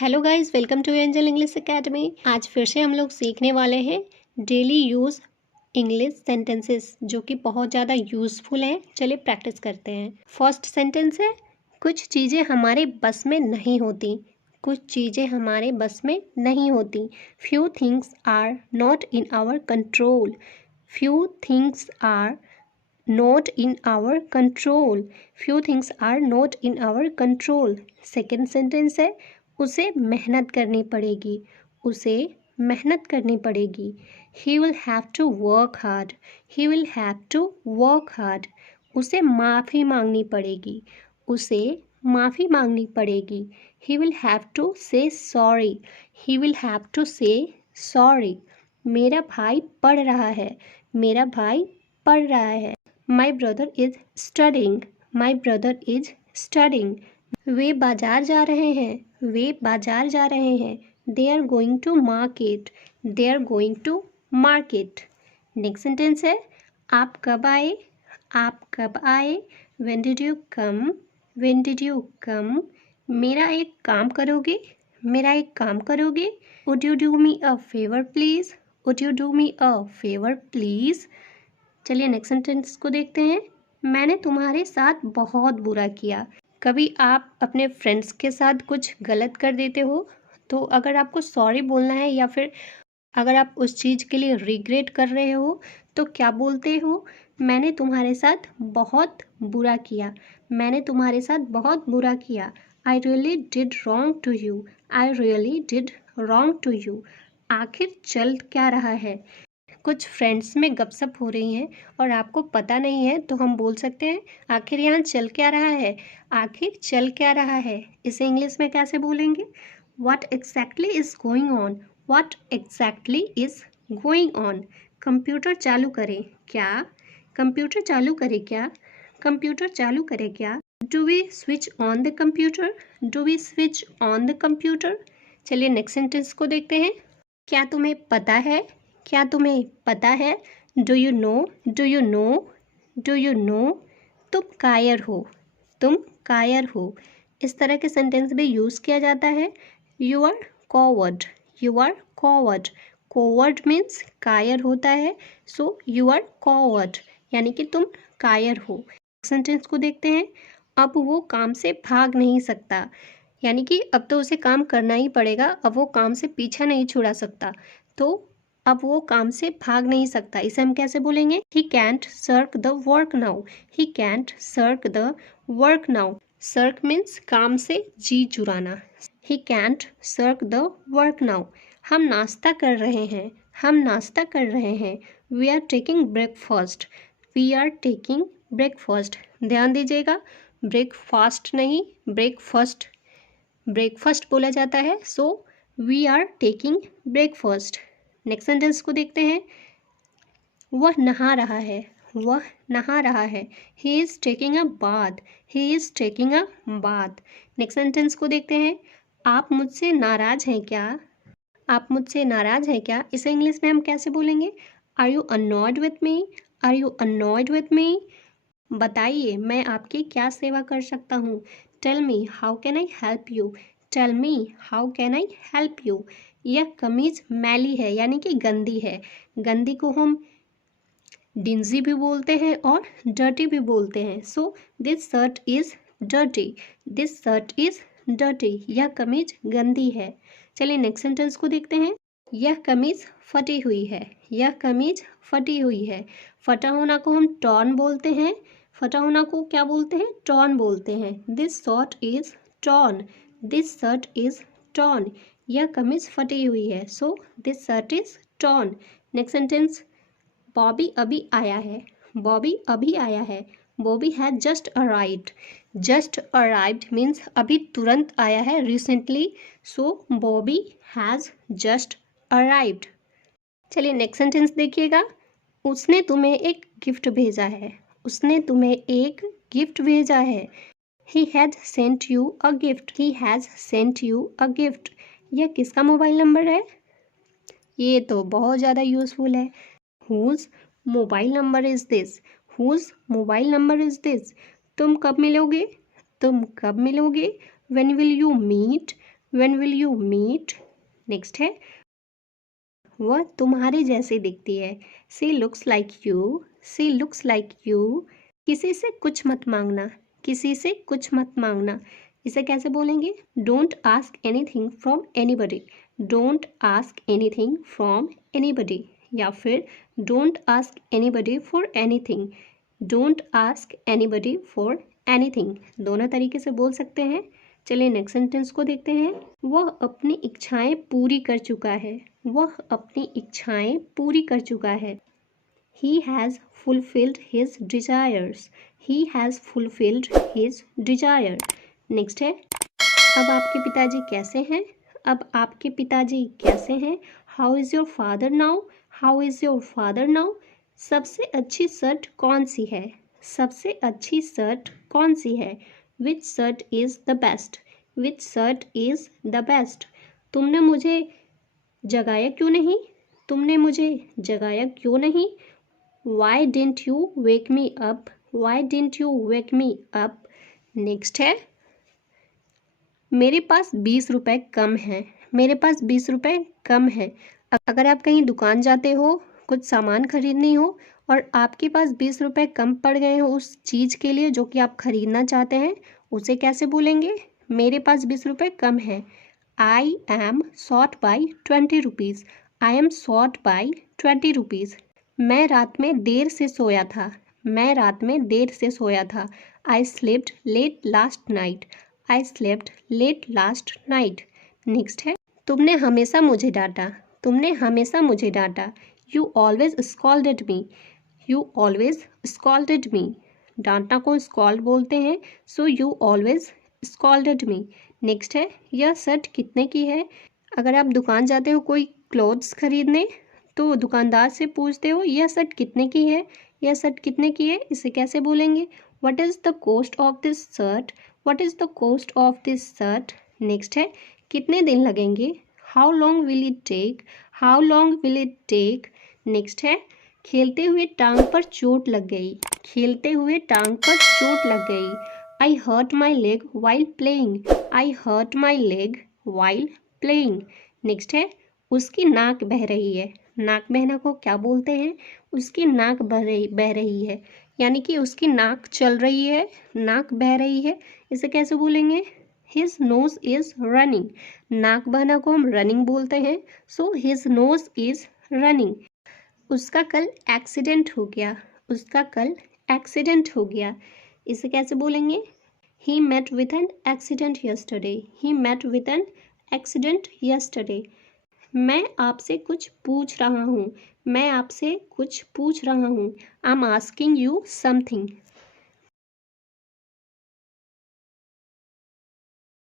Hello guys, welcome to Angel English Academy. आज फिर से हम लोग सीखने वाले हैं डेली यूज़ इंग्लिश सेंटेंसेस, जो कि बहुत ज़्यादा यूज़फुल हैं। चलिए प्रैक्टिस करते हैं। फर्स्ट सेंटेंस है, कुछ चीज़ें हमारे बस में नहीं होती। कुछ चीज़ें हमारे बस में नहीं होती। Few things are not in our control. Few things are not in our control. Few things are not in our control. Second sentence है, उसे मेहनत करनी पड़ेगी। उसे मेहनत करनी पड़ेगी। He will have to work hard. He will have to work hard. उसे माफ़ी मांगनी पड़ेगी। उसे माफ़ी मांगनी पड़ेगी। He will have to say sorry. He will have to say sorry. मेरा भाई पढ़ रहा है। मेरा भाई पढ़ रहा है। My brother is studying. My brother is studying. वे बाजार जा रहे हैं। वे बाजार जा रहे हैं। They are going to market. They are going to market. Next sentence है, आप कब आए? आप कब आए? When did you come? When did you come? मेरा एक काम करोगे? मेरा एक काम करोगे? Would you do me a favor please? Would you do me a favor please? चलिए नेक्स्ट सेंटेंस को देखते हैं। मैंने तुम्हारे साथ बहुत बुरा किया। कभी आप अपने फ्रेंड्स के साथ कुछ गलत कर देते हो, तो अगर आपको सॉरी बोलना है या फिर अगर आप उस चीज़ के लिए रिग्रेट कर रहे हो, तो क्या बोलते हो? मैंने तुम्हारे साथ बहुत बुरा किया। मैंने तुम्हारे साथ बहुत बुरा किया। I really did wrong to you. I really did wrong to you. आखिर चल क्या रहा है? कुछ फ्रेंड्स में गपशप हो रही हैं और आपको पता नहीं है, तो हम बोल सकते हैं आखिर यहाँ चल क्या रहा है? आखिर चल क्या रहा है? इसे इंग्लिश में कैसे बोलेंगे? What exactly is going on? What exactly is going on? Computer चालू करें क्या? कंप्यूटर चालू करें क्या? कंप्यूटर चालू करें क्या? Do we switch on the computer? Do we switch on the computer? चलिए नेक्स्ट सेंटेंस को देखते हैं। क्या तुम्हें पता है? क्या तुम्हें पता है? Do you know? Do you know? Do you know? तुम कायर हो। तुम कायर हो। इस तरह के सेंटेंस भी यूज़ किया जाता है। You are coward. You are coward. Coward means कायर होता है। सो यू आर कॉवर्ड यानी कि तुम कायर हो। सेंटेंस को देखते हैं। अब वो काम से भाग नहीं सकता, यानी कि अब तो उसे काम करना ही पड़ेगा। अब वो काम से पीछा नहीं छुड़ा सकता, तो अब वो काम से भाग नहीं सकता। इसे हम कैसे बोलेंगे? He can't shirk the work now. He can't shirk the work now. Shirk means काम से जी चुराना। He can't shirk the work now. हम नाश्ता कर रहे हैं। हम नाश्ता कर रहे हैं। We are taking breakfast. We are taking breakfast. ध्यान दीजिएगा, ब्रेकफास्ट नहीं, ब्रेकफास्ट। ब्रेकफास्ट बोला जाता है। So we are taking breakfast. Next sentence को देखते हैं। वह नहा रहा है। वह नहा रहा है। He is taking a bath. He is taking a bath. Next sentence को देखते हैं। आप मुझसे नाराज हैं क्या? आप मुझसे नाराज हैं क्या? इसे इंग्लिश में हम कैसे बोलेंगे? Are you annoyed with me? Are you annoyed with me? बताइए, मैं आपकी क्या सेवा कर सकता हूँ? Tell me how can I help you? Tell me how can I help you? यह कमीज मैली है, यानी कि गंदी है। गंदी को हम डिंजी भी बोलते हैं और डर्टी भी बोलते हैं। So this shirt is dirty. This shirt is dirty. यह कमीज गंदी है। चलिए नेक्स्ट सेंटेंस को देखते हैं। यह कमीज फटी हुई है। यह कमीज फटी हुई है। फटा होना को हम टॉर्न बोलते हैं। फटा होना को क्या बोलते हैं? टॉर्न बोलते हैं। This shirt is torn. This shirt is torn. यह कमीज फटी हुई है। So this shirt is torn. Next sentence. Bobby अभी आया है। बॉबी अभी आया है। Bobby has just arrived. Just arrived means अभी तुरंत आया है, recently. So Bobby has just arrived. चलिए नेक्स्ट सेंटेंस देखिएगा। उसने तुम्हें एक गिफ्ट भेजा है। उसने तुम्हें एक गिफ्ट भेजा है। He has sent you a gift. He has sent you a gift. यह किसका मोबाइल नंबर है? ये तो बहुत ज़्यादा यूज़फुल है। Whose mobile number is this? Whose mobile number is this? तुम कब मिलोगे? तुम कब मिलोगे? When will you meet? When will you meet. Next है वह तुम्हारे जैसे दिखती है। She looks like you, she looks like you. किसी से कुछ मत मांगना, किसी से कुछ मत मांगना। इसे कैसे बोलेंगे? Don't ask anything from anybody, don't ask anything from anybody, या फिर don't ask anybody for anything, don't ask anybody for anything. दोनों तरीके से बोल सकते हैं। चलिए नेक्स्ट सेंटेंस को देखते हैं। वह अपनी इच्छाएं पूरी कर चुका है, वह अपनी इच्छाएं पूरी कर चुका है। He has fulfilled his desires, he has fulfilled his desire। Next है अब आपके पिताजी कैसे हैं, अब आपके पिताजी कैसे हैं। How is your father now, how is your father now. सबसे अच्छी शर्ट कौन सी है, सबसे अच्छी शर्ट कौन सी है। Which shirt is the best, which shirt is the best. तुमने मुझे जगाया क्यों नहीं, तुमने मुझे जगाया क्यों नहीं। Y didn't you wake me up, Y didn't you wake me up. Next है मेरे पास 20 रुपए कम है, मेरे पास 20 रुपए कम है। अगर आप कहीं दुकान जाते हो, कुछ सामान खरीदनी हो और आपके पास 20 रुपए कम पड़ गए हो उस चीज़ के लिए जो कि आप खरीदना चाहते हैं, उसे कैसे बोलेंगे? मेरे पास 20 रुपए कम है। I am short by 20 rupees, I am short by 20 rupees. मैं रात में देर से सोया था, मैं रात में देर से सोया था। I slept late last night, I slept late last night. Next है तुमने हमेशा मुझे डांटा, तुमने हमेशा मुझे डांटा। You always scolded me, you always scolded me. डांटना को स्कॉल्ड बोलते हैं, so you always scolded me. Next है यह शर्ट कितने की है। अगर आप दुकान जाते हो कोई क्लोथ्स खरीदने तो दुकानदार से पूछते हो यह शर्ट कितने की है, यह शर्ट कितने की है। इसे कैसे बोलेंगे? What is the cost of this shirt, what is the cost of this shirt. Next है कितने दिन लगेंगे। How long will it take, how long will it take. Next है खेलते हुए टांग पर चोट लग गई, खेलते हुए टांग पर चोट लग गई। I hurt my leg while playing, I hurt my leg while playing. Next है उसकी नाक बह रही है। नाक बहना को क्या बोलते हैं? उसकी नाक बह रही है, यानी कि उसकी नाक चल रही है, नाक बह रही है। इसे कैसे बोलेंगे? His nose is running. नाक बहना को हम रनिंग बोलते हैं, so his nose is running. उसका कल एक्सीडेंट हो गया, उसका कल एक्सीडेंट हो गया। इसे कैसे बोलेंगे? He met with an accident yesterday, he met with an accident yesterday. मैं आपसे कुछ पूछ रहा हूँ, मैं आपसे कुछ पूछ रहा हूँ। I am asking you something,